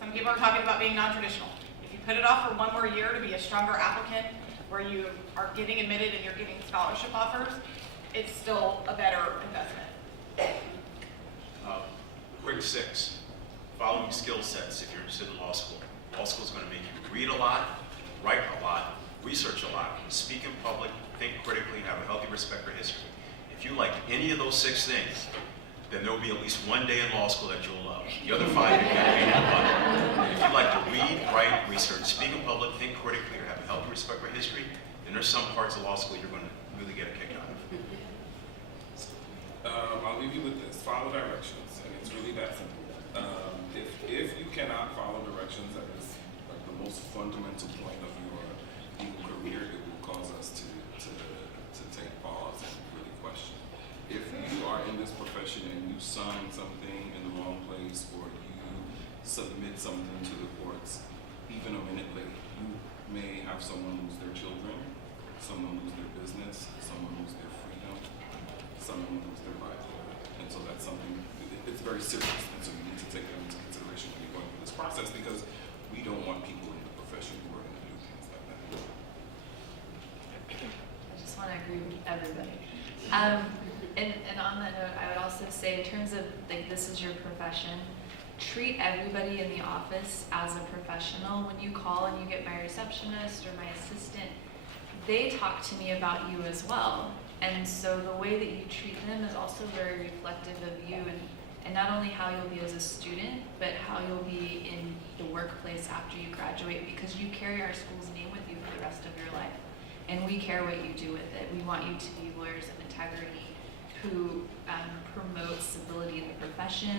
Some people are talking about being non-traditional. If you put it off for one more year to be a stronger applicant, where you are getting admitted and you're getting scholarship offers, it's still a better investment. Quick 6, following skill sets if you're interested in law school. Law school is going to make you read a lot, write a lot, research a lot, speak in public, think critically, have a healthy respect for history. If you like any of those 6 things, then there will be at least one day in law school that you'll love. The other 5 you're going to hate and love. If you like to read, write, research, speak in public, think critically, or have a healthy respect for history, then there's some parts of law school you're going to really get a kick out of. I'll leave you with this: follow directions, and it's really that simple. If you cannot follow directions, that is like the most fundamental point of your legal career. It will cause us to take pause and really question. If you are in this profession and you sign something in the wrong place, or you submit something to the courts even a minute late, you may have someone lose their children, someone lose their business, someone lose their freedom, someone lose their livelihood. And so that's something, it's very serious, and so you need to take that into consideration when you're going through this process, because we don't want people in the profession who are going to do things like that. I just want to agree with everybody. And on that note, I would also say, in terms of like, this is your profession, treat everybody in the office as a professional. When you call and you get my receptionist or my assistant, they talk to me about you as well. And so the way that you treat them is also very reflective of you, and not only how you'll be as a student, but how you'll be in the workplace after you graduate, because you carry our school's name with you for the rest of your life. And we care what you do with it. We want you to be lawyers of integrity who promote civility in the profession,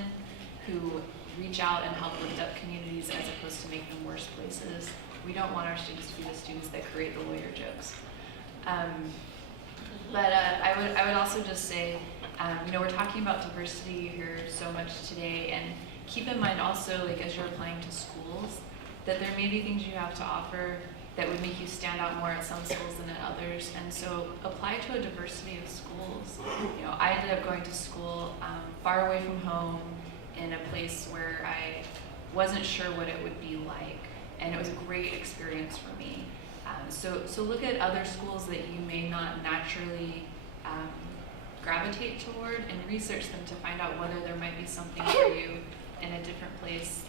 who reach out and help lift up communities as opposed to make them worse places. We don't want our students to be the students that create the lawyer jokes. But I would also just say, we're talking about diversity here so much today, and keep in mind also, like as you're applying to schools, that there may be things you have to offer that would make you stand out more at some schools than at others. And so apply to a diversity of schools. I ended up going to school far away from home in a place where I wasn't sure what it would be like, and it was a great experience for me. So look at other schools that you may not naturally gravitate toward, and research them to find out whether there might be something for you in a different place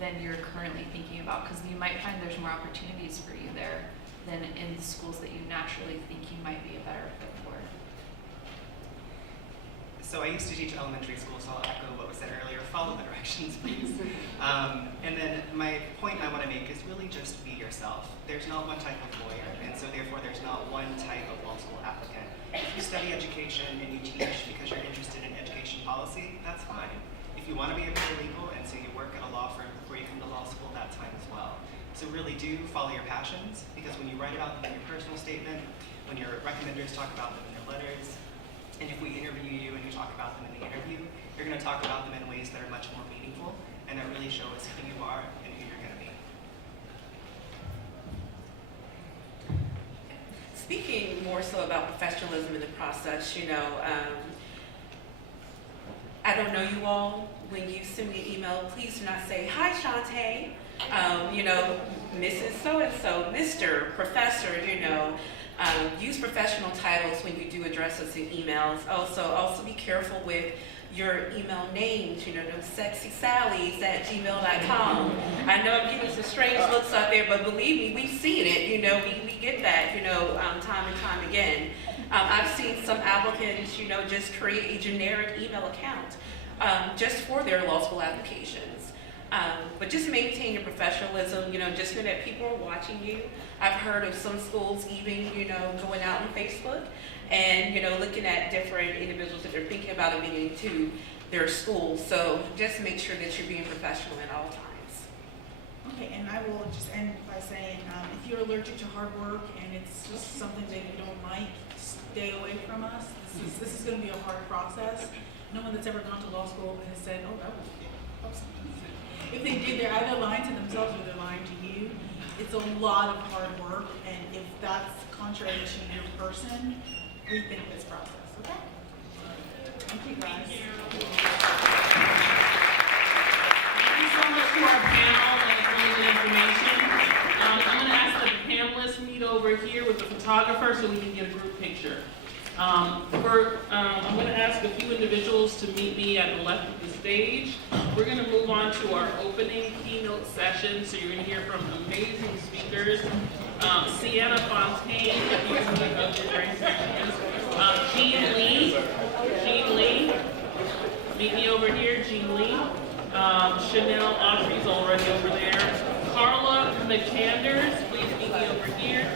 than you're currently thinking about, because you might find there's more opportunities for you there than in the schools that you naturally think you might be a better fit for. So I used to teach elementary school, so I'll echo what was said earlier. Follow the directions, please. And then my point I want to make is really just be yourself. There's not one type of lawyer, and so therefore there's not one type of law school applicant. If you study education and you teach because you're interested in education policy, that's fine. If you want to be a paralegal and so you work at a law firm before you come to law school, that's fine as well. So really do follow your passions, because when you write about them in your personal statement, when your recommenders talk about them in their letters, and if we interview you and you talk about them in the interview, you're going to talk about them in ways that are much more meaningful and that really show us who you are and who you're going to be. Speaking more so about professionalism in the process, I don't know you all. When you send me an email, please do not say, "Hi, Shantae," Mrs. So-and-so, Mr. Professor, use professional titles when you do address us in emails. Also be careful with your email names, those sexy sallies at gmail.com. I know I'm getting some strange looks out there, but believe me, we've seen it, we get that, time and time again. I've seen some applicants, just create a generic email account just for their law school applications. But just maintain your professionalism, just know that people are watching you. I've heard of some schools even, going out on Facebook and, looking at different individuals that they're thinking about admitting to their school. So just make sure that you're being professional at all times. Okay, and I will just end by saying, if you're allergic to hard work and it's just something that you don't like, stay away from us. This is going to be a hard process. No one that's ever gone to law school has said, "Oh, that was easy." If they did, they're either lying to themselves or they're lying to you. It's a lot of hard work, and if that's contrary to your person, rethink this process, okay? Thank you, guys. Thank you so much to our panel. the photographer so we can get a group picture. I'm going to ask a few individuals to meet me at the left of the stage. We're going to move on to our opening keynote session, so you're going to hear from amazing speakers. Sienna Fontaine, if you can meet up with her sections. Jean Lee, meet me over here, Jean Lee. Chanel Autry's already over there. Carla McCanders, please meet me over here.